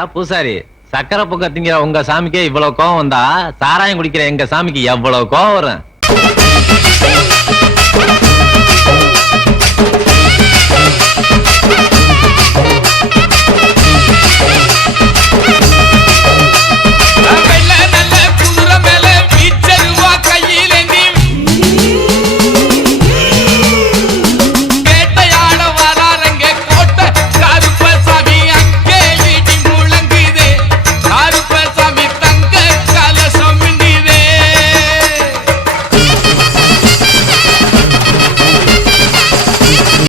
ஏயா பூசாரி, சக்கரை பொங்க திங்கிற உங்க சாமிக்கே இவ்வளவு கோவம் வந்தா சாராயம் குடிக்கிற எங்க சாமிக்கு எவ்வளவு கோவம் வரும்?